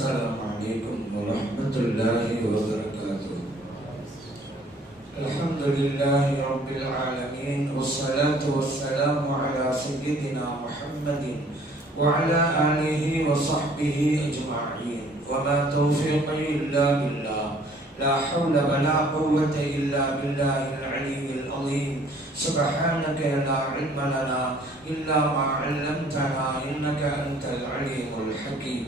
السلام عليكم ورحمة الله وبركاته. الحمد لله رب العالمين، والصلاة والسلام على سيدنا محمد وعلى آله وصحبه أجمعين، وما توفيقي إلا بالله، لا حول ولا قوة إلا بالله العلي العظيم. سبحانك لا علم لنا إلا ما علمتنا إنك أنت العليم الحكيم.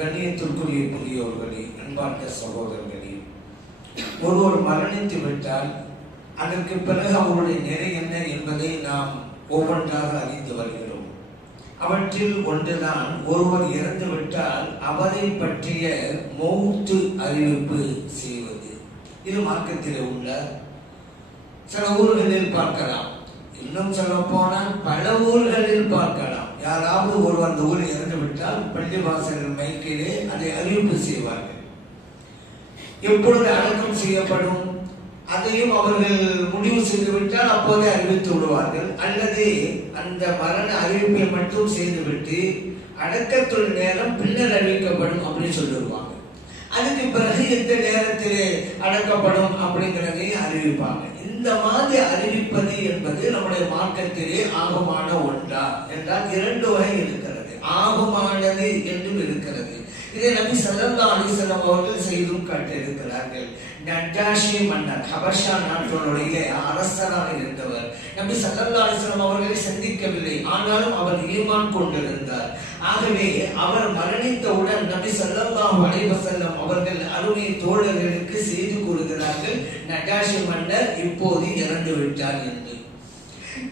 கண்ணியத்திற்குரிய புதியோர்களே, அன்பார்ந்த சகோதரர்களே, ஒருவர் மரணித்து விட்டால் அதற்கு பிறகு அவருடைய நிலை என்ன என்பதை நாம் ஒவ்வொன்றாக அறிந்து வருகிறோம். அவற்றில் ஒன்றுதான் ஒருவர் இறந்து விட்டால் அவரை பற்றிய மௌத்து அறிவிப்பு செய்வது. இது மார்க்கத்தில் உள்ள சில ஊர்களில் பார்க்கலாம், இன்னும் சொல்ல போனால் பல ஊர்களில் பார்க்கலாம். யாராவது ஒருவர் அந்த ஊரில் இறந்து விட்டால் பள்ளிவாசல் மைக்கிலே அதை அறிவிப்பு செய்வார்கள். எப்பொழுது அடக்கம் செய்யப்படும் அதையும் அவர்கள் முடிவு செய்துவிட்டால் அப்போதே அறிவித்து விடுவார்கள். அல்லது அந்த மரண அறிவிப்பை மட்டும் செய்துவிட்டு அடக்கத்துள் நேரம் பின்னர் அறிவிக்கப்படும் அப்படின்னு சொல்லிடுவாங்க. அதுக்கு பிறகு எந்த நேரத்திலே அடக்கப்படும் அப்படிங்கிறதையும் அறிவிப்பாங்க. இந்த மாதிரி அறிவிப்பது என்பது நம்முடைய மார்க்கத்திலே ஆகுமான ஒன்றா என்றால் இரண்டு வகை இருக்கிறது. ஆகுமானது என்றும் இருக்கிறது. இதை நபி ஸல்லல்லாஹு அலைஹி வஸல்லம் அவர்கள் செய்தும் காட்டியிருக்கிறார்கள். நஜாஷி மன்னர், ஹபஷா நாட்டினுடைய அரசராக இருந்தவர், நபி ஸல்லல்லாஹு அலைஹி வஸல்லம் அவர்களை சந்திக்கவில்லை, ஆனாலும் அவர் ஈமான் கொண்டிருந்தார். ஆகவே அவர் மரணித்தவுடன் நபி ஸல்லல்லாஹு அலைஹி வஸல்லம் அவர்கள் அருமை தோழர்களுக்கு செய்து கூறுகிறார்கள், நஜாஷி மன்னர் இப்போது இறந்து விட்டார் என்று.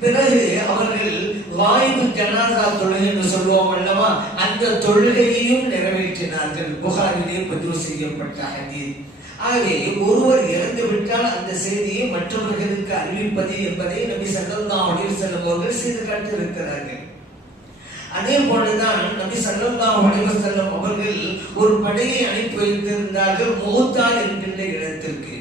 பிறகு அவர்கள் வாய்வு ஜனாசா தொழுகை என்று சொல்லுவோம் அல்லவா, அந்த தொழுகையையும் நிறைவேற்றினார்கள். புகாரிலே பதிவு செய்யப்பட்ட ஹதீஸ். ஆகவே ஒருவர் இறந்து விட்டால் அந்த செய்தியை மற்றவர்களுக்கு அறிவிப்பது என்பதை நபி ஸல்லல்லாஹு அலைஹி வஸல்லம் அவர்கள் செய்து காட்டியிருக்கிறார்கள். அதே போலதான் நபி ஸல்லல்லாஹு அலைஹி வஸல்லம் அவர்கள் ஒரு படையை அனுப்பி வைத்திருந்தார்கள் மௌத்தா என்கின்ற இடத்திற்கு.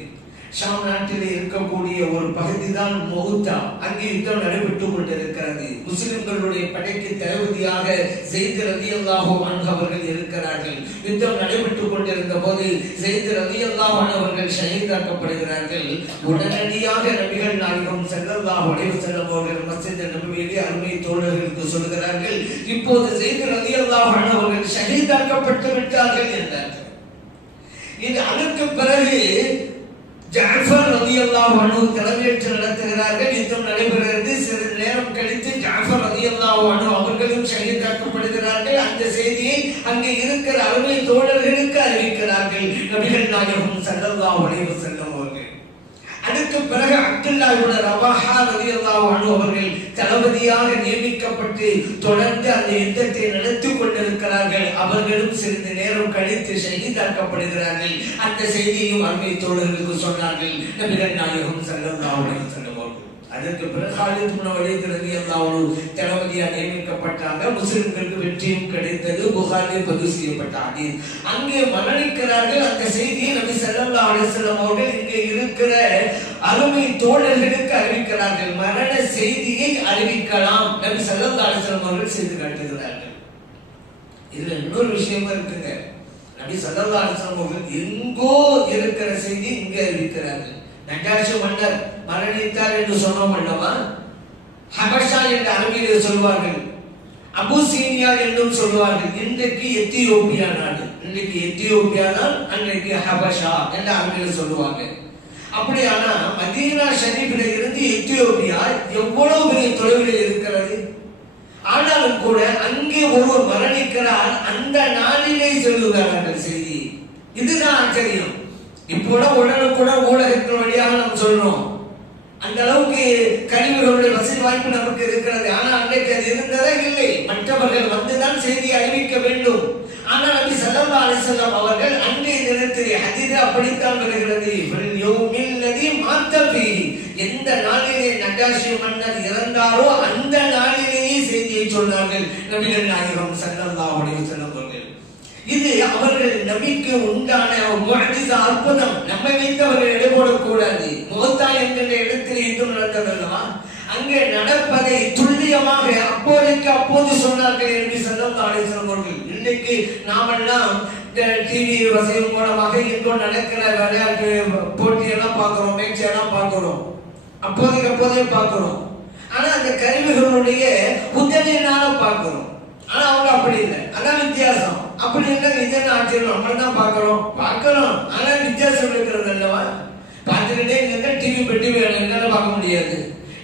ஷாம் நாட்டில் இருக்கக்கூடிய ஒரு பகுதி தான் மௌத்தா. அங்கே யுத்தம் நடைபெற்றுக் கொண்டிருக்கிறது. முஸ்லிம்களுடைய படைக்கு தளபதியாக ஸைத் ரலியல்லாஹு அன்ஹு அவர்கள் இருக்கிறார்கள். யுத்தம் நடைபெற்றுக் கொண்டிருந்த போது ஸைத் ரலியல்லாஹு அன்ஹு அவர்கள் ஷஹீதாக்கப்படுகிறார்கள். உடனடியாக நபிகள் நாயகம் ஸல்லல்லாஹு அலைஹி வஸல்லம் அவர்கள் மஸ்ஜித் நபவியிலே அருமை தோழர்களுக்கு சொல்கிறார்கள், இப்போது ஸைத் ரலியல்லாஹு அன்ஹு அவர்கள் ஷஹீதாக்கப்பட்டு விட்டார்கள் என்றார்கள். இது அதற்கு பிறகு ஜாஃபர் ரலியல்லாஹு அன்ஹு தலைமையேற்று நடத்துகிறார்கள். யுத்தம் நடைபெறுகிறது. சிறிது நேரம் கழித்து ஜாஃபர் ரலியல்லாஹு அன்ஹு அவர்களும் ஷஹீதாக்கப்படுகிறார்கள். அந்த செய்தியை அங்கே இருக்கிற அருமை தோழர்களுக்கு அறிவிக்கிறார்கள் நபிகள் நாயகம் ஸல்லல்லாஹு அலைஹி வஸல்லம் அவர்கள். அதுக்கு பிறகு அப்துல்லாஹ் இப்னு ரவாஹா ரலியல்லாஹு அன்ஹு அவர்கள் தளபதியாக நியமிக்கப்பட்டு தொடர்ந்து அந்த யுத்தத்தை நடத்தி கொண்டிருக்கிறார்கள். அவர்களும் சிறிது நேரம் கழித்து ஷஹீதாக்கப்படுகிறார்கள். அந்த செய்தியையும் அருமை தோழர்களுக்கு சொன்னார்கள் நபிகள் நாயகம் ஸல்லல்லாஹு அலைஹி வஸல்லம் அவர்கள். அதற்கு பிறகு காலித் இப்னு வலீத் ரலியல்லாஹு அன்ஹு தளபதியாக நியமிக்கப்பட்டாங்க. முஸ்லிம்களுக்கு வெற்றியும் கிடைத்தது. புகாரிலே பதிவு செய்யப்பட்ட ஹதீஸ். அங்கே மரணிக்கிறார்கள். அந்த செய்தியை நபி ஸல்லல்லாஹு அலைஹி வஸல்லம் அவர்கள் இங்கே இருக்கிற அருமை தோழர்களுக்கு அறிவிக்கிறார்கள். மரண செய்தியை அறிவிக்கலாம் நபி ஸல்லல்லாஹு அலைஹி வஸல்லம் அவர்கள் செய்து காட்டுகிறார்கள். இதுல இன்னொரு விஷயமா இருக்குங்க. நபி ஸல்லல்லாஹு அலைஹி வஸல்லம் அவர்கள் எங்கோ இருக்கிற செய்தி இங்கே அறிவிக்கிறார்கள். நஜாஷி மன்னர் மரணித்தார் என்று சொன்னோம் அல்லவா, ஹபஷா என்று அரபியில் சொல்வார்கள், அபுசீனியா என்றும் சொல்வார்கள். இன்றைக்கு எத்தியோப்பியா நாடு, இன்றைக்கு எத்தியோப்பியா தான், அன்றைக்கு ஹபஷா என்று அரபியில் சொல்லுவாங்க. அப்படியானா மதீனா ஷரீஃபில் இருந்து எத்தியோப்பியா எவ்வளவு பெரிய தொலைவில் இருக்கிறது. ஆனாலும் கூட அங்கே ஒருவர் மரணிக்கிறார், அந்த நாளிலே சொல்லுகிறார்கள் செய்தி. இதுதான் ஆச்சரியம். இப்போட உடனுக்குடன் ஊடகத்தின் வழியாக நாம் சொல்றோம். அந்த அளவுக்கு கருவிகளுடைய வசதி வாய்ப்பு நமக்கு இருக்கிறது. ஆனால் அன்றைக்கு அது இருந்ததா? இல்லை. மற்றவர்கள் வந்துதான் செய்தி அறிவிக்க வேண்டும். ஆனால் நபி ஸல்லல்லாஹு அலைஹி வஸல்லம் அவர்கள் அன்றைய தினத்திலே ஹதீஸ் அப்படித்தான் வருகிறது, எந்த நாளிலே நஜாஷி மன்னர் இறந்தாரோ அந்த நாளிலேயே செய்தியை சொன்னார்கள் நபிகள் நாயகம் ஸல்லல்லாஹு அலைஹி வஸல்லம் அவர்கள். இது அவர்கள் நபிக்கு உண்டான முஅஜிஸா, அற்புதம். நம்மை வைத்து அவர்கள் எடை போடக்கூடாது. மௌத்தா என்கின்ற இடத்தில் யுத்தம் நடந்ததல்லவா, அங்கே நடப்பதை துல்லியமாக அப்போதைக்கு அப்போது சொன்னார்கள் என்று ஸல்லல்லாஹு அலைஹி வஸல்லம் அவர்கள். இன்றைக்கு நாமெல்லாம் டிவி வசதி மூலமாக இன்னும் நடக்கிற விளையாட்டு போட்டியெல்லாம் பார்க்கிறோம், மேட்செல்லாம் பார்க்கிறோம், அப்போதைக்கு பார்க்கிறோம். ஆனா அந்த கருவிகளுடைய உதவியினால பார்க்கிறோம். ஆனா அவங்க அப்படி இல்லை, அதான் வித்தியாசம். அப்படி இல்லை இதெல்லாம் ஆச்சரியம், நம்ம தான் பார்க்கிறோம். ஆனா வித்தியாசம் இருக்கிறது அல்லவா? பார்த்துக்கிட்டே இருந்தா டிவி பெட்டி வேணும், என்னால பார்க்க முடியாது.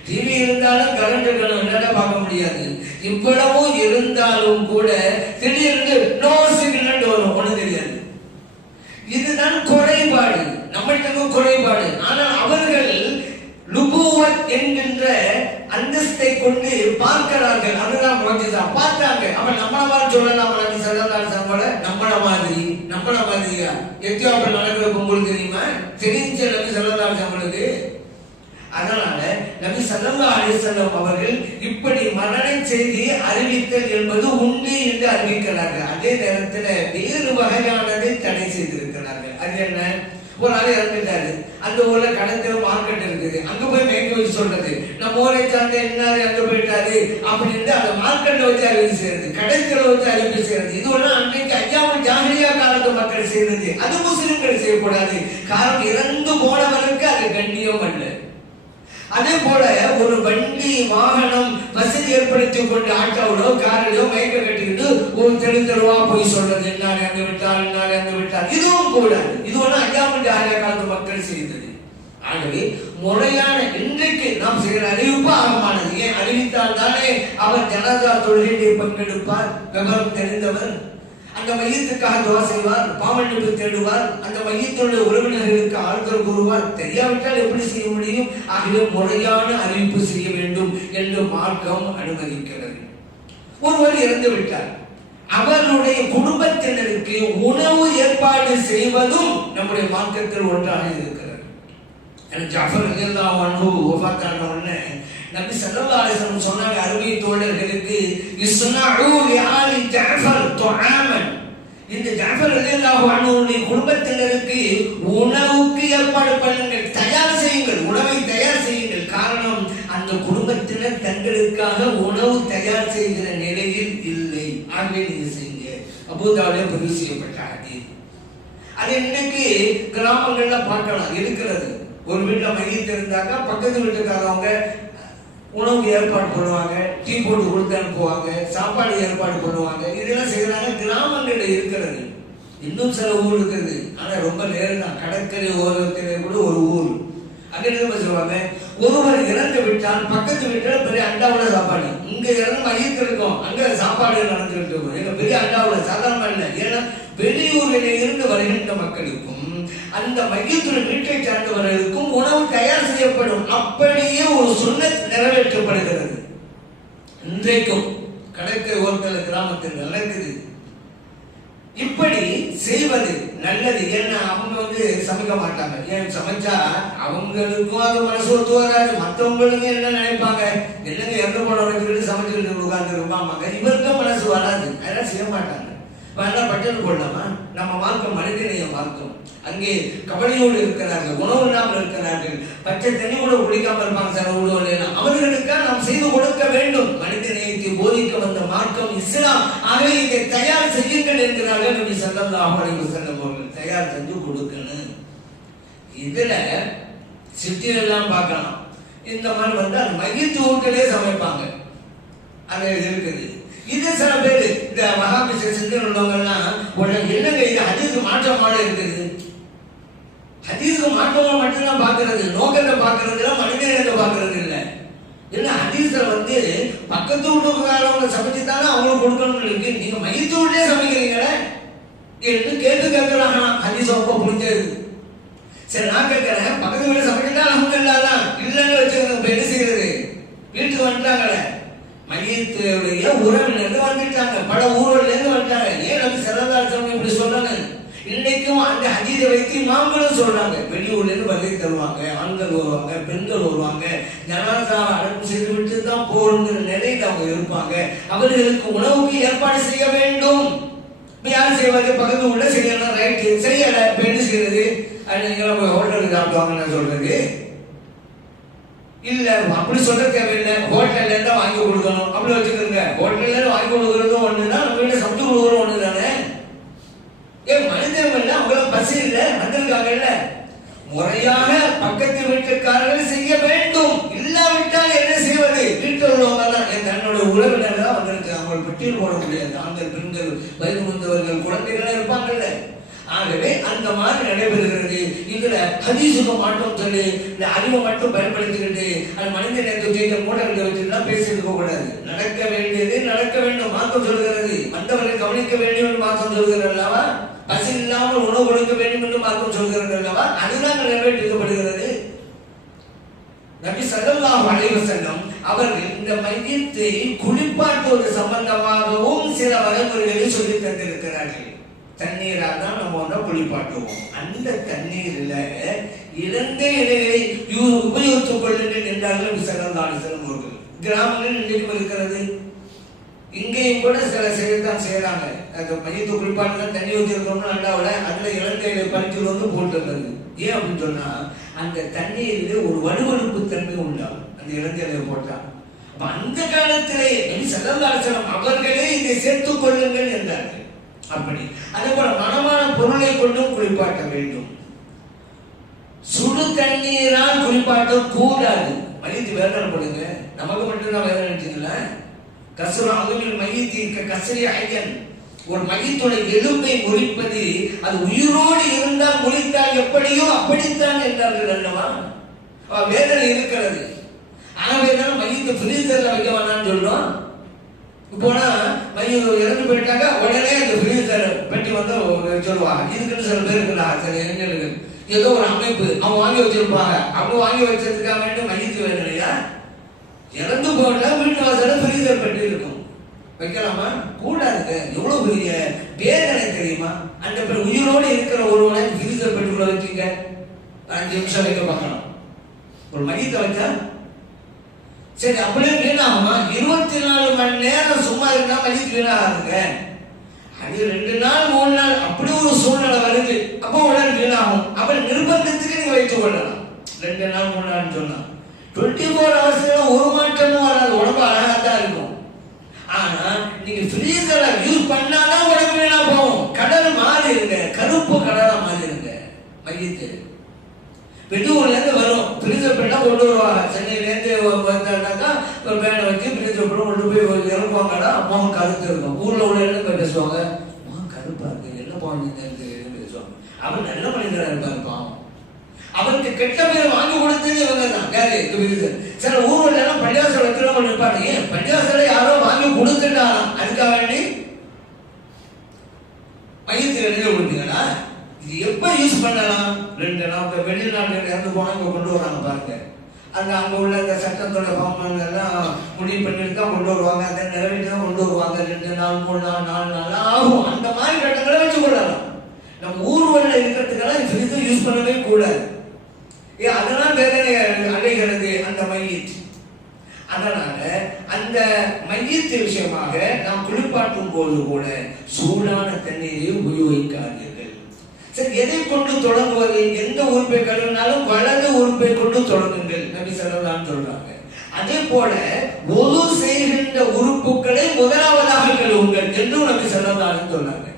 டிவி இருந்தாலும் கரண்ட் இருக்கணும், என்னால பார்க்க முடியாது. இவ்வளவும் இருந்தாலும் கூட திடீர்னு நோ சிக்னல் வரும், ஒண்ணு தெரியாது. இதுதான் குறைபாடு, நம்மளுக்கு குறைபாடு. ஆனால் அவர்கள் லுபுவத் என்கின்ற அந்தஸ்தை கொண்டு பார்க்கிறார்கள். அதுதான் முஜிசா, பார்த்தாங்க. அப்ப நம்மள மாதிரி சொல்லலாம், நபி ஸல்லல்லாஹு அலைஹி வஸல்லம் நம்மள மாதிரியா? எத்தியோப்பியா நடக்கிற பொங்கல் தெரியுமா? தெரிஞ்ச நபி ஸல்லல்லாஹு அலைஹி வஸல்லம். அதனால நபி ஸல்லல்லாஹு அலைஹி வஸல்லம் அவர்கள் இப்படி மரண செய்தி அறிவித்தல் என்பது உண்டு என்று அறிவிக்கிறார்கள். அதே நேரத்தில் வேறு வகையானதை தடை செய்திருக்கிறார்கள். அது என்ன? ஒரு ஆள் இறந்துட்டாரு, அந்த ஊர்ல கடற்கரை மார்க்கெட் இருக்குது, அங்க போய் மேய்க்க வச்சு சொல்றது, நம்ம ஊரை சார்ந்த என்னாரு அங்க போயிட்டாரு அப்படின்னு அந்த மார்க்கெட்ல வச்சு அறிவிப்பு செய்யறது, கடற்கரை வச்சு அறிவிப்பு செய்யறது. இது ஒண்ணு அன்றைக்கு ஐயாவும் ஜாகிலியா காலத்து மக்கள் செய்யறது. அது முஸ்லிம்கள் செய்யக்கூடாது. காரணம், இறந்து போனவருக்கு அது கண்ணியம் அல்ல. அதே போல ஒரு வண்டி வாகனம் வசதி ஏற்படுத்தி கொண்டு ஆட்டோவிலோ காரிலோ மயக்க கட்டிக்கிட்டு ஒரு தெருவா போய் சொல்றது, என்னாலே அங்கு விட்டால் இதுவும் கூடாது. இது ஒண்ணு ஐயாமண்டி ஆகிய காலத்து மக்கள் செய்தது. ஆகவே முறையான இன்றைக்கு நாம் செய்கிற அறிவிப்பு ஆகமானது. ஏன் அறிவித்தால் தானே அவர் ஜனாதா தொழுகையை பங்கெடுப்பார், விவரம் தெரிந்தவர். அந்த மையத்துக்காக துவா செய்வார், பாவமன்னிப்பு தேடுவார், அந்த மையத்துடைய உறவினர்களுக்கு ஆறுதல் கூறுவார். தெரியாவிட்டால் எப்படி செய்ய முடியும்? ஆகவே முறையான அறிவிப்பு செய்ய வேண்டும் என்று மார்க்கம் அனுமதிக்கிறது. ஒருவர் இறந்து விட்டார், அவருடைய குடும்பத்தினருக்கு உணவு ஏற்பாடு செய்வதும் நம்முடைய மார்க்கத்தில் ஒன்றாக இருக்கிறது. ஜாஃபர் ரலியல்லாஹு அன்ஹு வஃபாத்தான உடனே நபி ஸல்லல்லாஹு அலைஹி வஸல்லம் சொன்னாங்க அருமை தோழர்களுக்கு, இஸ்னஉ லிஆலி ஜாஃபர் துஆமன், இந்த ஜாஃபர் ரலியல்லாஹு அன்ஹுவுடைய குடும்பத்தினருக்கு உணவுக்கு ஏற்பாடு பண்ணுங்கள், தயார் செய்யுங்கள், உணவை தயார் செய்யுங்கள். காரணம், அந்த குடும்பத்தினர் தங்களுக்காக உணவு தயார் செய்கிற நிலையில் இல்லை. ஆகவே நீங்க செய்யுங்க. அபூதாவுல பதிவு செய்யப்பட்ட ஹதீஸ். அது இன்னைக்கு கிராமங்கள்ல பார்க்கலாம், இருக்கிறது. ஒரு வீட்டுல மையத்து இருந்தாக்கா பக்கத்து வீட்டுக்காரவங்க உணவு ஏற்பாடு பண்ணுவாங்க, டீ போட்டு கொடுத்து அனுப்புவாங்க, சாப்பாடு ஏற்பாடு பண்ணுவாங்க. இதெல்லாம் செய்யறாங்க, கிராமங்கள்ல இருக்கிறது. இன்னும் சில ஊர் இருக்குது, ஆனா ரொம்ப நேரம் தான். கடற்கரை ஓரத்திலே கூட ஒரு ஊர், அங்க என்ன சொல்லுவாங்க, ஒருவர் இறந்து விட்டால் பக்கத்து வீட்டில் பெரிய அண்டாவுல சாப்பாடு. இங்க இறந்து மையத்தில் இருக்கும், அங்க சாப்பாடு நடந்துகிட்டு இருக்கும். எங்க பெரிய அண்டாவுல சாதாரண இல்லை. ஏன்னா வெளியூரில் இருந்து வருகின்ற மக்களுக்கும் அந்த மையத்துடன் வீட்டை சார்ந்தவர்களுக்கும் உணவு தயார் செய்யப்படும். அப்படியே ஒரு சுன்னத் நிறைவேற்றப்படுகிறது. இன்றைக்கும் கடற்கரை ஓரத்தில் கிராமத்தில் நடக்குது. இப்படி செய்வது நல்லது. ஏன்னா அவங்க சமைக்க மாட்டாங்க. ஏன் சமைச்சா அவங்களுக்கும் அது மனசு ஒத்து வராது. மற்றவங்களுக்கு என்ன நினைப்பாங்க, என்னங்க இறந்து போனவர்களுக்கு சமைச்சுக்கிட்டு உட்கார்ந்து இருப்பாங்க. இவருக்கும் மனசு வராது, அதெல்லாம் செய்ய மாட்டாங்க. பட்டன் போடலாமா? நம்ம மார்க்கம் மனிதநேய மார்க்கம். அங்கே கபடியோடு இருக்கிறார்கள், உணவு இல்லாமல் இருக்கிறார்கள், பச்சை தண்ணி கூட குடிக்காமல் இருப்பாங்க. சார் உணவு அவர்களுக்காக நாம் செய்து கொடுக்க வேண்டும். மனித நேயத்தை போதிக்க வந்த மார்க்கம் இஸ்லாம். ஆகவே இதை தயார் செய்யுங்கள் என்கிறார்கள் நபி ஸல்லல்லாஹு அலைஹி வஸல்லம் அவர்கள். தயார் செஞ்சு கொடுக்கணும். இதுல சிட்டியெல்லாம் பார்க்கலாம், இந்த மாதிரி அது மையத்து வீட்டிலே சமைப்பாங்க. அது இருக்குது. இது சில பேர் இந்த மகாபிஷ சிந்தனை உள்ளவங்க எல்லாம் என்னங்க இது ஹதீஸுக்கு மாற்றமாக இருக்குது. ஹதீஸுக்கு மாற்றமா மட்டும்தான் பாக்குறது, நோக்கத்தை பாக்குறது, மனிதனை பாக்குறது இல்லை. என்ன ஹதீஸ்ல பக்கத்து வீட்டுக்காரவங்க சமைச்சுதானே அவங்களுக்கு கொடுக்கணும்னு இருக்கு. நீங்க மையத்து வீட்டிலே சமைக்கிறீங்களே என்று கேட்கிறாங்க. ஹதீஸ் ரொம்ப புரிஞ்சது. சரி, நான் கேட்கிறேன், பக்கத்து வீட்டுல சமைக்கிறதா நமக்கு இல்லாதான் இல்லைன்னு வச்சுக்கோங்க. என்ன செய்யறது? வீட்டுக்கு வந்துட்டாங்களே, மையத்துடைய உறவினர்கள் வந்துட்டாங்க, பல ஊர்ல இருந்து வந்துட்டாங்க. ஏன் நபி ஸல்லல்லாஹு அலைஹி வஸல்லம் இப்படி சொல்றாங்க? இன்னைக்கும் அந்த ஹதீஸை வைத்து இமாம்களும் சொல்றாங்க. வெளியூர்ல இருந்து வருகை தருவாங்க, ஆண்கள் வருவாங்க, பெண்கள் வருவாங்க, ஜனாசாவை அடக்கம் செய்து விட்டு தான் போகிற நிலையில் அவங்க இருப்பாங்க. அவர்களுக்கு உணவுக்கு ஏற்பாடு செய்ய வேண்டும். யார் செய்வாங்க? பக்கத்து ஊர்ல செய்யணும். ரைட்டு, செய்யல பெண் செய்யறது. ஹோட்டலுக்கு சாப்பிடுவாங்கன்னு சொல்றது இல்ல, அப்படி சொல்ல தேவையில்லை. ஹோட்டல்ல இருந்தா வாங்கி கொடுக்கணும் அப்படி வச்சுக்கோங்க. ஹோட்டல்ல வாங்கி கொடுக்கறதும் ஒண்ணுதான், நம்ம வீட்டுல சமைச்சு கொடுக்கறதும் ஒண்ணுதானே. முறையாக பக்கத்து வீட்டுக்காரர்கள் செய்ய வேண்டும். இல்லாவிட்டால் என்ன செய்வது? வீட்டில் உள்ளவங்க தான் தன்னோட உறவினர்கள் வந்திருக்கு, அவங்க பட்டியல் போட முடியாது. ஆண்கள், பெண்கள், வயது முந்தவர்கள், குழந்தைகள் இருப்பாங்கல்ல. ஆகவே அந்த மாதிரி நடைபெறுகிறது. இதுல ஹதீஸுக்கு மாற்றம் சொல்லி இந்த அறிவை மட்டும் பயன்படுத்திக்கிட்டு அது மனித நேரத்தை மூடர்களை வச்சுதான் பேசிட்டு போக கூடாது. நடக்க வேண்டியது நடக்க வேண்டும் மாற்றம் சொல்கிறது. மற்றவர்களை கவனிக்க வேண்டும் என்று மாற்றம் சொல்கிறது அல்லவா? பசி இல்லாமல் உணவு கொடுக்க வேண்டும் என்று மாற்றம் சொல்கிறது அல்லவா? அதுதான் நிறைவேற்றிக்கப்படுகிறது. நபி ஸல்லல்லாஹு அலைஹி வஸல்லம் அவர்கள் இந்த மையத்தை குளிப்பாட்டுவது சம்பந்தமாகவும் சில வரைமுறைகளை சொல்லி தந்திருக்கிறார்கள். தண்ணீரால் தான் நம்ம ஒன்றை குளிப்பாட்டுவோம். அந்த தண்ணீரில் இறந்த இலையை உபயோகித்துக் கொள்ளுங்கள் என்றார்கள் ஸல்லல்லாஹு அலைஹி வஸல்லம் அவர்கள். கிராமங்கள் இன்றைக்கும் இருக்கிறது. இங்கேயும் கூட சில செய்யத்தான் செய்யறாங்க. அந்த மையத்தை குளிப்பாட்டு தண்ணி ஊற்றிருக்கோம்னு அண்டாவில் அதுல இறந்த இலை பறிச்சு வந்து போட்டுருந்தது. ஏன் அப்படின்னு சொன்னா அந்த தண்ணீரில் ஒரு வலுவழுப்பு தன்மை உண்டாகும் அந்த இறந்த இலையை போட்டா. அந்த காலத்திலே நபி ஸல்லல்லாஹு அலைஹி வஸல்லம் அவர்களே இதை சேர்த்துக் கொள்ளுங்கள் என்றார்கள். அப்படி அதே போல மனமான பொருளை கொண்டும் குளிப்பாட்ட வேண்டும். சுடு தண்ணீரால் குளிப்பாட்ட கூடாது. மையத்தை வேதனை போடுங்க. நமக்கு மட்டும்தான் வேதனை நினைச்சீங்களா? கஸ்ரு அதுமில் மையத்தி கஸ்ரி ஐயன், ஒரு மையத்துடைய எலும்பை முறிப்பது அது உயிரோடு இருந்தால் முறித்தால் எப்படியோ அப்படித்தான் என்றார்கள் அல்லவா? வேதனை இருக்கிறது. ஆகவேதான் மையத்தை ஃப்ரீசர்ல வைக்க வேணாம்னு சொல்றோம். போனா மையம் இறந்து போயிட்டாங்க உடனே அந்த ஃப்ரீசர் பெட்டி வந்து சொல்லுவாங்க. இதுக்குன்னு சில பேர் இருக்கிறாங்க, சில இளைஞர்கள் ஏதோ ஒரு அமைப்பு அவங்க வாங்கி வச்சிருப்பாங்க. அவங்க வாங்கி வச்சதுக்காக வேண்டிய மையத்து வேணும் இல்லையா? இறந்து போனா வீட்டு வாசல ஃப்ரீசர் பெட்டி இருக்கும். வைக்கலாமா? கூடாதுங்க. எவ்வளவு பெரிய வேதனை தெரியுமா? அந்த உயிரோடு இருக்கிற ஒருவனை ஃப்ரீசர் பெட்டிக்குள்ள வச்சுங்க 5 நிமிஷம் வைக்க பார்க்கலாம். ஒரு மையத்தை வச்சா சரி அப்படியே வீணாகுமா? 24 மணி நேரம் சும்மா இருந்தா மையத்து வீணாகுங்க. அது 2 நாள் 3 நாள் அப்படி ஒரு சூழ்நிலை வருது, அப்போ உடனே வீணாகும். அப்ப நிர்பந்தத்துக்கு நீங்க வைத்துக் கொள்ளலாம். 2 நாள் 3 நாள் சொன்னா 24 hours ஒரு மாற்றமும் வராது. உடம்பு அழகா தான் இருக்கும். ஆனா நீங்க ஃப்ரீசரை யூஸ் பண்ணாதான் உடம்பு வீணா போகும். கடல் மாறி இருங்க, கருப்பு கடலா மாறி இருங்க. மையத்து வெளியூர்ல இருந்து வரும் ஃப்ரீசர் பெட்டா கொண்டு வருவாங்க. சென்னையில இருந்து வந்தாக்கா ஒரு பேனை வச்சு ஃப்ரீசர் பெட்டை கொண்டு போய் இறங்குவாங்கடா. முகம் கருத்து இருக்கும். ஊர்ல உள்ள இடம் பேசுவாங்க, முகம் கருப்பா இருக்கு என்ன போனீங்க பேசுவாங்க. அவன் நல்ல மனிதரா இருப்பான். அவனுக்கு கெட்ட பேர் வாங்கி கொடுத்தது இவங்க தான். வேறு ஃப்ரீசர் சில ஊர்ல எல்லாம் பள்ளிவாசல் வைக்கிறவங்க இருப்பாங்க. ஏன் பள்ளிவாசல யாரோ வாங்கி கொடுத்துட்டாராம், அதுக்காக வேண்டி மையத்தில் எழுதி கொடுத்தீங்களா? இது எப்ப யூஸ் பண்ணலாம்? 2 நாள் வெளிநாட்டுல இறந்து போனா இங்க கொண்டு வராங்க பாருங்க. அந்த அங்க உள்ள அந்த சட்டத்தோட ஃபார்ம் எல்லாம் முடிவு பண்ணிட்டு தான் கொண்டு வருவாங்க. அதை நிறைவேற்றி தான் கொண்டு வருவாங்க. 2 நாள் 3 நாள் 4 நாள் ஆகும். அந்த மாதிரி கட்டங்களை வச்சு கொள்ளலாம். நம்ம ஊர்வல இருக்கிறதுக்கெல்லாம் ஃப்ரீசர் யூஸ் பண்ணவே கூடாது. அதெல்லாம் வேதனை அடைகிறது அந்த மையத்து. அதனால அந்த மையத்து விஷயமாக நாம் குளிப்பாட்டும் போது கூட சூடான தண்ணீரை உபயோகிக்காதீர்கள். சரி, எதை கொண்டு தொடங்குவது? எந்த உறுப்பை கழுவினாலும் வலது உறுப்பை கொண்டு தொடங்குங்கள் நபி ஸல்லல்லாஹு அலைஹி வஸல்லம் சொல்றாங்க. அதே போல ஒது செய்கின்ற உறுப்புகளை முதலாவதாக கழுவுங்கள் என்றும் நபி ஸல்லல்லாஹு அலைஹி வஸல்லம் சொன்னாங்க.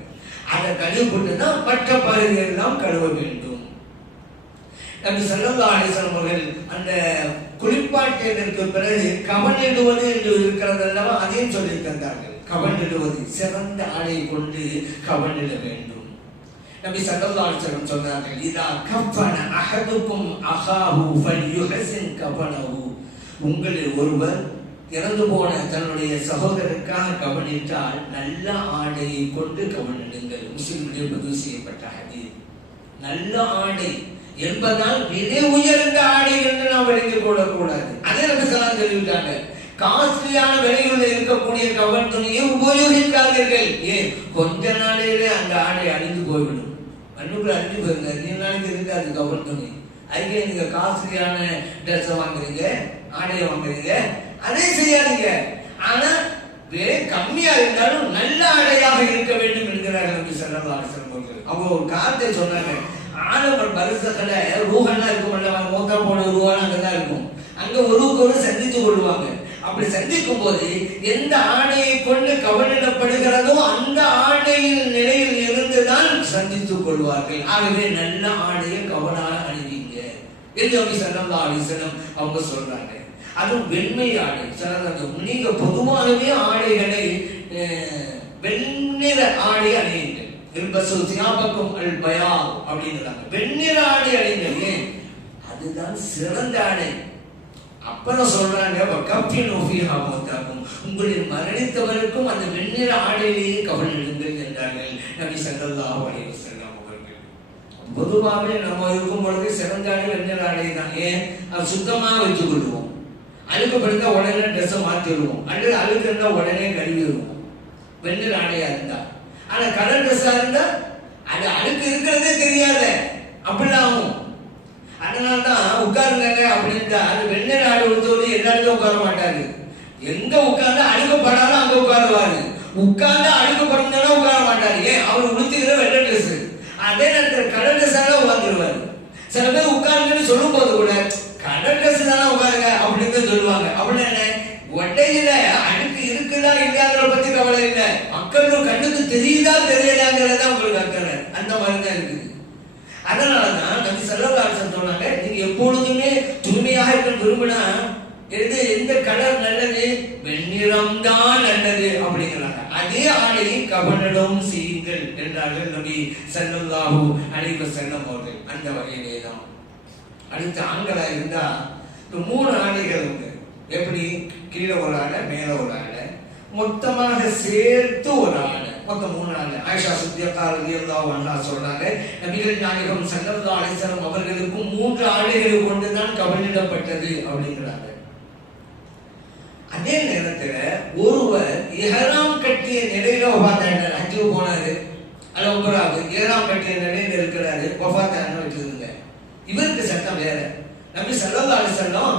அதை கழுவிட்டு தான் மற்ற பகுதிகள் எல்லாம் கழுவ வேண்டும். நபி ஸல்லல்லாஹு அலைஹி வஸல்லம் அவர்கள் அந்த குளிப்பாட்டியதற்கு பிறகு கவனிடுவது என்று இருக்கிறது அல்லவா, அதையும் சொல்லி தந்தார்கள். கவனிடுவது சிறந்த ஆடை கொண்டு கவனிட வேண்டும். நபி ஸல்லல்லாஹு அலைஹி வஸல்லம் சொன்னார்கள், இதா கஃபன அஹதுக்கும் அஹாஹு ஃபல்யுஹ்சின் கஃபனஹு. உங்களில் ஒருவர் இறந்து போன தன்னுடைய சகோதரருக்காக கவனித்தால் நல்ல ஆடையை கொண்டு கவனிடுங்கள். முஸ்லிம்களில் பதிவு செய்யப்பட்ட ஹதீஸ். நல்ல ஆடை என்பதால் விலை உயர்ந்த ஆடை என்று நாம் விளங்கிக் கொள்ளக்கூடாது. அதே நபி ஸல்லல்லாஹு அலைஹி வஸல்லம் சொல்லிட்டாங்க, காஸ்ட்லியான விலையுள்ள இருக்கக்கூடிய கவன் துணியை உபயோகிக்காதீர்கள். ஏன்? கொஞ்ச நாளையிலே அந்த ஆடை அழிந்து போய்விடும். மண்ணுக்குள்ள அழிஞ்சு போயிருங்க. 2 நாளைக்கு இருக்காது கவன் துணி. அதுக்கே நீங்க காஸ்ட்லியான ட்ரெஸ் வாங்குறீங்க, ஆடையை வாங்குறீங்க, அதே செய்யாதீங்க. ஆனா விலை கம்மியா இருந்தாலும் நல்ல ஆடையாக இருக்க வேண்டும் என்கிறார்கள் நபி ஸல்லல்லாஹு அலைஹி வஸல்லம். அவங்க ஒரு காரணத்தை சொன்னாங்க. ஆடவர் பரிசத்துல ரூஹெல்லாம் இருக்கும்ல, மூத்தா போன ரூஹெல்லாம் அங்கதான் இருக்கும். அங்க ஒருவருக்கு ஒரு சந்தித்து கொள்வாங்க. அப்படி சந்திக்கும் போது எந்த ஆடையை கொண்டு கவனிடப்படுகிறதோ அந்த ஆடையின் நிலையில் இருந்துதான் சந்தித்துக் கொள்வார்கள். ஆகவே நல்ல ஆடையை கவனாக அணிவீங்க. என்று நபி ஸல்லல்லாஹு அலைஹி வஸல்லம் அவங்க சொல்றாங்க. அதுவும் வெண்மை ஆடை. நீங்க பொதுவாகவே ஆடைகளை வெண்ணிற ஆடை அணியுங்கள். அப்படிங்கிறாங்க. வெண்ணிற ஆடை அணியுங்கள். ஏன்? அதுதான் சிறந்த ஆடை. அப்புறம் சொல்றாங்க, உங்களின் மரணித்தவருக்கும் அந்த வெண்ணிற ஆடையிலேயே கவனிடுங்கள் என்றார்கள் நபி ஸல்லல்லாஹு அலைஹி வஸல்லம் அவர்கள். பொதுவாகவே நம்ம இருக்கும் பொழுது சிறந்த ஆடை வெண்ணிற ஆடை தான். ஏன்? அது சுத்தமா வச்சுக் கொள்வோம். அழுக்கப்படுத்தா உடனே ட்ரெஸ்ஸை மாற்றி விடுவோம், அல்லது அழுக்கு இருந்தா உடனே கழுவி விடுவோம் வெண்ணிற ஆடையா இருந்தா. ஆனா கலர் ட்ரெஸ்ஸா இருந்தா அது அழுக்கு இருக்கிறதே தெரியாத அப்படிலாம் ஆகும். அதனால்தான் உட்காருங்க அப்படின்ட்டா அது வெண்ணிற ஆடை உடுத்தோடு எல்லா இடத்துல உட்கார மாட்டாரு. எங்க உட்கார்ந்து அழுக்கப்படாலும் அங்க உட்காருவாரு. உட்கார்ந்து அழுக்கப்படணும் உட்கார மாட்டாரு. ஏன்? அவர் உடுத்துகிற வெள்ளை ட்ரெஸ். அதே நேரத்தில் கலர் ட்ரெஸ்ஸாக உட்காந்துருவாரு. சில பேர் உட்காருங்கன்னு சொல்லும் போது கூட கலர் ட்ரெஸ் தானே உட்காருங்க அப்படின்னு சொல்லுவாங்க. அப்படின்னு என்ன? உடையில அழுக்கு இருக்குதா இல்லையாங்கிற பத்தி கவலை இல்லை, மக்களுக்கு கண்ணுக்கு தெரியுதா தெரியலாங்கிறதா உங்களுக்கு அக்கறை. அந்த மாதிரி தான் இருக்குது. அதனாலதான் நபி ஸல்லல்லாஹு அலைஹி வஸல்லம் சொன்னாங்க, நீங்க எப்பொழுதுமே தூய்மையாக இருக்க விரும்பினா எந்த கலர் நல்லது? வெண்ணிறம் தான் நல்லது அப்படிங்கிறாங்க. அதே ஆடையை கவனிடம் செய்யுங்கள் என்றார்கள் நபி ஸல்லல்லாஹு அலைஹி வஸல்லம் அவர்கள். அந்த வகையிலே தான் அடுத்த ஆண்களா இருந்தா 3 ஆடைகள் உண்டு. எப்படி? கீழே ஒரு ஆடை, மேல ஒரு ஆடை, மொத்தமாக சேர்த்து ஒரு ஆடை, மொத்தம் 3 ஆடை. ஆயிஷா சித்திகா ரலியல்லாஹு அன்ஹா சொல்றாங்க, நபிகள் நாயகம் ஸல்லல்லாஹு அலைஹி வஸல்லம் அவர்களுக்கு 3 ஆடைகளை கொண்டுதான் கவனிடப்பட்டது அப்படிங்கிறாங்க. அதே நேரத்தில் ஒருவர் இஹ்ராம் கட்டிய நிலையில வஃபாத்தானார். ஹஜ்ஜுக்கு போனாரு, அல்ல உம்ராவுக்கு இஹ்ராம் கட்டிய நிலையில இருக்கிறாரு, வஃபாத்தான வச்சிருங்க. இவருக்கு சட்டம் வேற. நபி ஸல்லல்லாஹு அலைஹி வஸல்லம்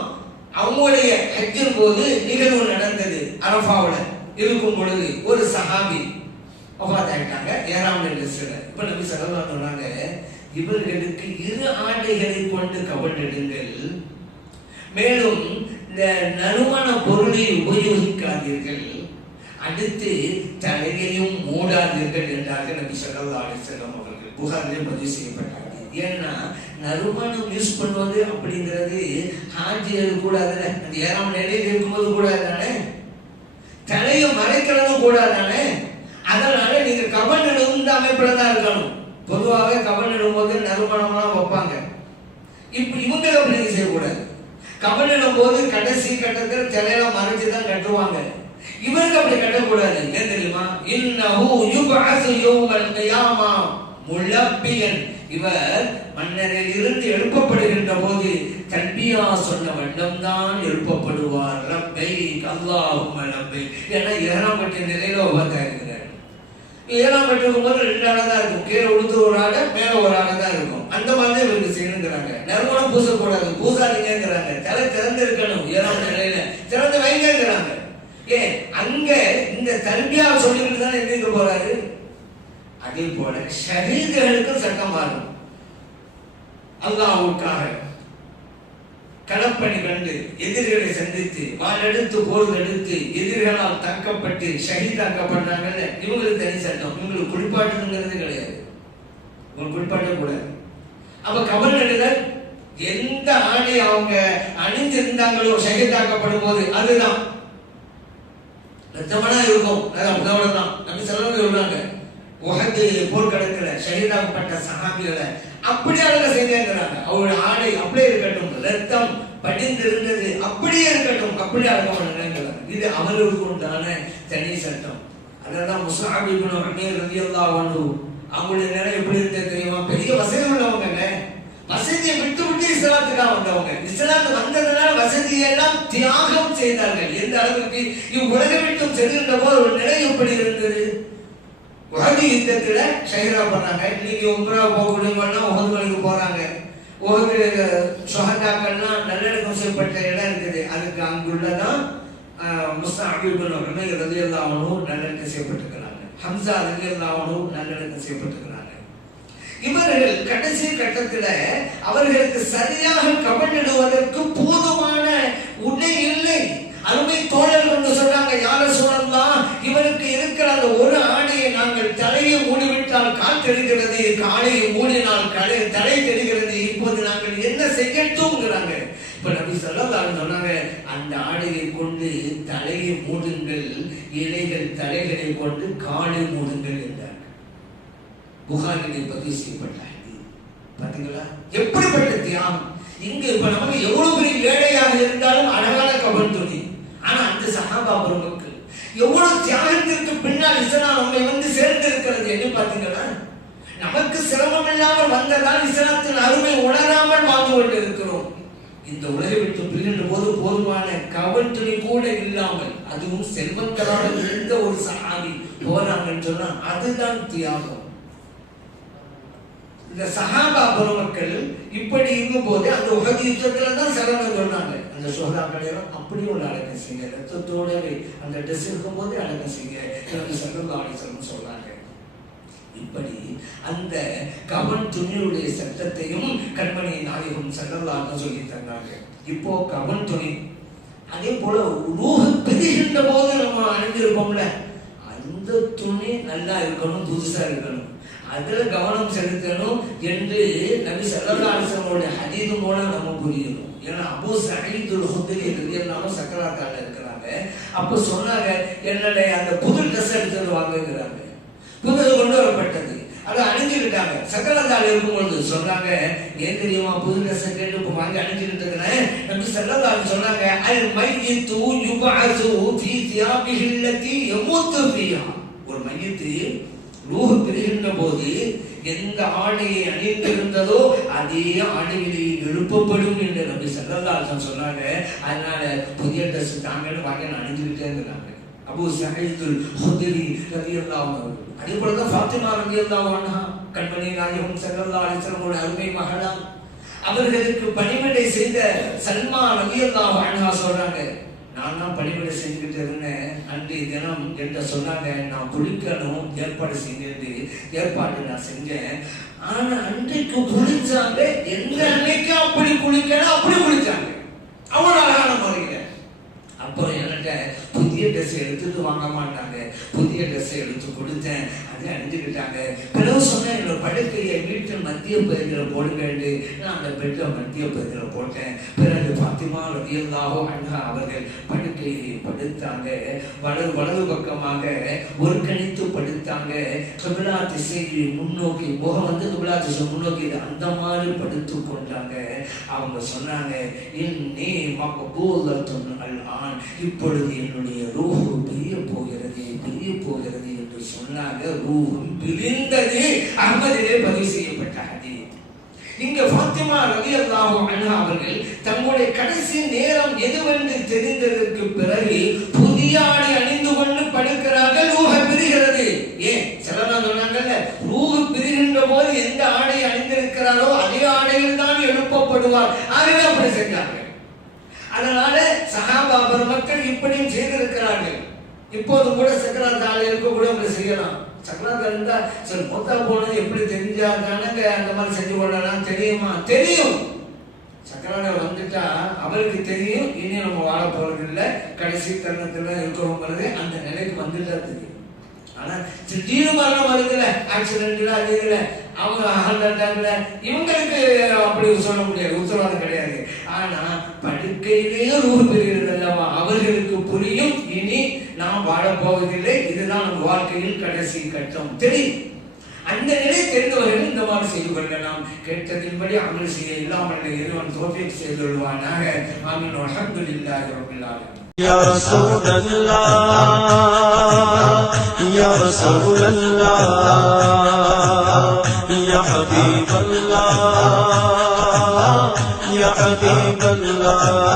அவங்களுடைய ஹஜ்ஜின் போது நிகழ்வு நடந்தது. அரஃபாவுல இருக்கும் பொழுது ஒரு சஹாபி வஃபாத் ஆயிட்டாங்க இஹ்ராம் ட்ரெஸ்ல. இப்ப நபி ஸல்லல்லாஹு அலைஹி சொன்னாங்க, இவர்களுக்கு 2 ஆடைகளை கொண்டு கவனிடுங்கள், மேலும் இந்த நறுமண பொருளை உபயோகிக்காதீர்கள், அடுத்து தலையையும் மூடாதீர்கள் என்றார்கள் நபி ஸல்லல்லாஹு அலைஹி வஸல்லம் அவர்கள். புகாரிலே பதிவு செய்யப்பட்டாங்க. ஏன்னா நறுமணம் யூஸ் பண்ணுவது அப்படிங்கிறது ஹாஜிகள் கூடாதுல, அந்த ஏறாம நிலையில் இருக்கும்போது கூடாதானே, தலையை மறைக்கிறதும் கூடாதானே. அதனால நீங்க கவன் இந்த அமைப்புல தான் இருக்கணும். பொதுவாக கவன் இடும்போது நறுமணம்லாம் வைப்பாங்க. இப்ப இவங்க அப்படி செய்யக்கூடாது. கவனிடும் போது கடைசி கட்டத்தில் தலையில மறைச்சுதான் கட்டுவாங்க. இவருக்கு அப்படி கட்டக்கூடாது. ஏன் தெரியுமா? இன்னஹு யுபஅஸு யௌமல் கியாமா முலப்பியன். இவர் மன்னரில் இருந்து எழுப்பப்படுகின்ற போது தல்பியா சொன்ன வண்ணம் தான் எழுப்பப்படுவார். ரப்பை அல்லாஹும்ம ரப்பை. ஏன்னா இஹ்ராம் கட்டிய நிலையில வஃபாத் ஆகிறார். இஹ்ராம் கட்டிருக்கும் போது 2 ஆடை தான் இருக்கும். கீழே உடுத்து ஒரு ஆடை, மேல ஒரு ஆடை தான் இருக்கும். அந்த மாதிரி இவருக்கு செய்யணுங்கிறாங்க. நறுமணம் பூசக்கூடாது, பூசாதீங்கிறாங்க. தலை திறந்து இருக்கணும். இஹ்ராம் நிலையில திறந்து வைங்கிறாங்க. ஏன்? அங்க இந்த தல்பியா சொல்லிக்கிட்டு தான் எங்க போறாரு. அதே போல ஷஹீதுகளுக்கு சட்டம் மாறும். அல்லாஹ்வுக்காக களப்பணி கண்டு எதிரிகளை சந்தித்து வாளெடுத்து போர் எடுத்து எதிரிகளால் தாக்கப்பட்டு ஷஹீதாக்கப்படுறாங்கல்ல, இவங்களுக்கு தனி சட்டம். இவங்களுக்கு குளிப்பாட்டுங்கிறது கிடையாது. இவங்க குளிப்பாட்ட கூடாது. அப்ப கவர்னர்கள் எந்த ஆடை அவங்க அணிந்திருந்தாங்களோ ஷஹீதாக்கப்படும் போது அதுதான் ரத்தமனா இருக்கும். அவ்வளவுதான். நம்ம செலவு சொல்றாங்க, உஹது போர்க்களத்துல ஷஹீதாக்கப்பட்ட சஹாபிகளை அப்படியே அவங்க செய்யறாங்க. அவருடைய ஆடை அப்படியே இருக்கட்டும், ரத்தம் படிந்திருந்தது அப்படியே இருக்கட்டும், அப்படியே அடக்கப்படுறாங்க. இது அவர்களுக்கு உண்டான தனி சட்டம். அதான் முஸ்அப் இப்னு உமைர் ரலியல்லாஹு அன்ஹு அவங்களுடைய நிலை எப்படி இருக்கு தெரியுமா? பெரிய வசதி உள்ளவங்க, வசதியை விட்டு விட்டு இஸ்லாத்துக்காக வந்தவங்க. இஸ்லாத்து வந்ததுனால வசதியெல்லாம் தியாகம் செய்தார்கள். எந்த அளவுக்கு இவ்வுலகம் விட்டும் செல்கின்ற போது ஒரு நிலை எப்படி இருந்தது? உஹது யுத்தத்துல ஷஹீதா பண்ணாங்க. இன்னைக்கு உம்ரா போகணும்னா உஹது மலைக்கு போறாங்க. உஹது ஷஹதாக்கள்லாம் நல்லடக்கம் செய்யப்பட்ட இடம் இருக்குது. அதுக்கு அங்குள்ளதான் முஸ்அப் இப்னு உமைர் ரலியல்லாஹு அன்ஹு நல்லடக்கம் செய்யப்பட்டிருக்கிறாங்க. ஹம்ஸா ரலியல்லாஹு அன்ஹு நல்லடக்கம் செய்யப்பட்டிருக்கிறாங்க. இவர்கள் கடைசி கட்டத்தில் அவர்களுக்கு சரியாக கவனிடுவதற்கு போதுமான உடை இல்லை. அருமை தோழர்கள் சொல்றாங்க, யார சொல்லலாம், இவருக்கு இருக்கிற அந்த ஒரு ஆடையை நாங்கள் தலையை மூடிவிட்டால் கால் தெரிகிறது, காலையை மூடினால் தலை தெரிகிறது, இப்போது நாங்கள் என்ன செய்யட்டும்ங்கிறாங்க. இப்ப நபி ஸல்லல்லாஹு அலைஹி சொன்னாங்க, அந்த ஆடையை கொண்டு தலையை மூடுங்கள், இலைகள் தலைகளை கொண்டு காலை மூடுங்கள் என்றார். புகாரிலே பதிவு செய்யப்பட்ட பாத்தீங்களா எப்படிப்பட்ட தியாகம். இங்க இப்ப நமக்கு எவ்வளவு பெரிய ஏழையாக இருந்தாலும் அழகான கபன் துணி. ஆனா அந்த சஹாபா பெருமக்கள் எவ்வளவு தியாகத்திற்கு பின்னால் இஸ்லாம் நம்மை வந்து சேர்ந்து இருக்கிறது என்ன பாத்தீங்கன்னா, நமக்கு சிரமம் இல்லாமல் வந்ததால் இஸ்லாத்தின் அருமை உணராமல் வாழ்ந்து கொண்டு இருக்கிறோம். இந்த உலகை விட்டு பிரிகின்ற போது போதுமான கவன் துணி கூட இல்லாமல், அதுவும் செல்வங்களாக இருந்த ஒரு சஹாபி போறாங்கன்னு சொன்னா அதுதான் தியாகம். இந்த சஹாபா பெருமக்கள் இப்படி இருக்கும் போது அந்த உஹது யுத்தத்துல தான் சரணம் சொன்னாங்க. அந்த சுஹதாக்களை அப்படியே ஒரு அடக்கம் செய்யுங்க, ரத்தத்தோடவே அந்த ட்ரெஸ் இருக்கும் போது அடக்கம் செய்யுங்க ஸல்லல்லாஹு அலைஹி வஸல்லம் சொல்றாங்க. இப்படி அந்த கவன் துணியுடைய சட்டத்தையும் கண்மணி நாயகம் ஸல்லல்லாஹு அலைஹி சொல்லி தந்தாங்க. இப்போ கவன் துணி அதே போல ரூஹ் பிரிகின்ற போது நம்ம அணிஞ்சிருப்போம்ல, அந்த துணி நல்லா இருக்கணும், புதுசா இருக்கணும், அதுல கவனம் செலுத்தணும் என்று நபி ஸல்லல்லாஹு அலைஹி வஸல்லம் ஹதீஸ் மூலம் நம்ம புரியணும். ஏன்னா அபூ ஸஈத் அல்-ஹுத்ரி ரலியல்லாஹு சக்கராத்தால இருக்கிறாங்க. அப்ப சொன்னாங்க, என்னுடைய அந்த புது ட்ரெஸ் எடுத்து வாங்குங்கிறாங்க. புதுது கொண்டு வரப்பட்டது, அதை அணிஞ்சுக்கிட்டாங்க. சக்கராத்தால இருக்கும்பொழுது சொன்னாங்க, ஏன் தெரியுமா புது ட்ரெஸ் கேட்டு இப்ப வாங்கி அணிஞ்சுக்கிட்டு இருக்கிறேன். நபி ஸல்லல்லாஹு அலைஹி சொன்னாங்க, அல் மையித்து யுபஅஸு ஃபீ தியாபிஹி அல்லதி யமூத்து ஃபீஹா. ஒரு மையத்து ரூஹ் பிரிகின்ற போது எந்த ஆடையை அணிந்திருந்ததோ அதே ஆடையிலே எழுப்பப்படும் என்று நபி ஸல்லல்லாஹு அலைஹி வஸல்லம் சொன்னாங்க. அதனால புதிய ட்ரெஸ் தாங்கன்னு வாங்கி அணிஞ்சுக்கிட்டே இருந்தாங்க. அபூ ஸஈத் அல்-ஹுத்ரி ரலியல்லாஹு அன்ஹு. அதே போலதான் ஃபாத்திமா ரலியல்லாஹு அன்ஹா கண்மணி நாயகம் ஸல்லல்லாஹு அலைஹி வஸல்லம் அருமை மகளாம். அவர்களுக்கு பணிவிடை செய்த சல்மா ரலியல்லாஹு அன்ஹா சொல்றாங்க, நான் தான் பணிவிடை செஞ்சுக்கிட்டு இருந்தேன், அன்றைய தினம் என்ற சொன்னாங்க, நான் குளிக்கணும் ஏற்பாடு செஞ்சு ஏற்பாடு நான் செஞ்சேன். ஆனா அன்றைக்கு குளிச்சாங்க, எந்த அன்னைக்கு அப்படி குளிக்கணும் அப்படி குளிச்சாங்க, அவ்வளவு அழகான முறையில. அப்புறம் என்கிட்ட புதிய ட்ரெஸ் எடுத்துட்டு வாங்க மாட்டாங்க, புதிய ட்ரெஸ் எடுத்து கொடுத்தேன், அதை அணிஞ்சுக்கிட்டாங்க. பிறகு சொன்னேன், என்னோட படுக்கையை வீட்டில் மத்திய பகுதியில் போடுங்கன்னு நான் அந்த பெட்டை மத்திய பகுதியில் போட்டேன். பிறகு ஃபாத்திமா ரலியல்லாஹு அன்ஹா அவர்கள் படுக்கையை படுத்தாங்க. வலது பக்கமாக ஒரு கணித்து படுத்தாங்க. கிப்லா திசையை முன்னோக்கி, முகம் வந்து கிப்லா திசை முன்னோக்கி அந்த மாதிரி படுத்து கொண்டாங்க. அவங்க சொன்னாங்க, இன்னி மக்பூலத்துன் அல்ஆன், இப்பொழுது என்னுடைய ரூஹ் பிரிய போகிறது என்று சொன்னாங்க. ரூஹும் பிரிந்தது. அஹ்மதிலே பதிவு செய்யப்பட்ட ஹதீஸ். இங்க ஃபாத்திமா ரலியல்லாஹு அன்ஹா அவர்கள் தங்களுடைய கடைசி நேரம் எதுவென்று தெரிந்ததற்கு பிறகு புதிய ஆடை அணிந்து கொண்டு படுக்கிறார்கள். ரூஹ பிரிகிறது. ஏன் சிலர் சொன்னாங்கல்ல, ரூஹ் பிரிகின்ற போது எந்த ஆடை அணிந்திருக்கிறாரோ அதே ஆடையில் தான் எழுப்பப்படுவார். ஆகவே அப்படி செஞ்சாங்க. அதனால சஹாபா பெருமக்கள் இப்படியும் செய்திருக்கிறார்கள். இப்போது கூட சக்கராத்தால இருக்க கூட அப்படி செய்யலாம். சக்கராத்தால இருந்தா சரி மொத்தா போனது எப்படி தெரிஞ்சாங்க அந்த மாதிரி செஞ்சு கொள்ளலாம். தெரியுமா? தெரியும். சக்கராத்தால வந்துட்டா அவருக்கு தெரியும், இனி நம்ம வாழ போறது இல்லை, கடைசி தருணத்துல இருக்கிறோங்கிறது அந்த நிலைக்கு வந்துட்டா தெரியும். ஆனா திடீர்னு மரணம் வருதுல, ஆக்சிடென்ட்ல அது இதுல அவங்க ஹார்ட் அட்டாக்ல இவங்களுக்கு அப்படி சொல்ல முடியாது, உத்தரவாதம் கிடையாது. ஆனா படுக்கையிலேயே ரூஹ் பெறுகிறது அல்லவா, அவர்களுக்கு புரியும், இனி நாம் வாழப்போவதில்லை, இதுதான் நம்ம வாழ்க்கையில் கடைசி கட்டம் தெரியும். அந்த நிலை தெரிந்தவர்கள் இந்த மாதிரி செய்து கொள்ளலாம். கேட்டதின்படி அமல் செய்ய இல்லாமல் இறைவன் தௌஃபீக் செய்து கொள்வானாக. ஆமீன். அல்ஹம்துலில்லாஹி ரப்பில் ஆலமீன். يا رسول الله يا رسول الله يا حبيب الله يا حبيب الله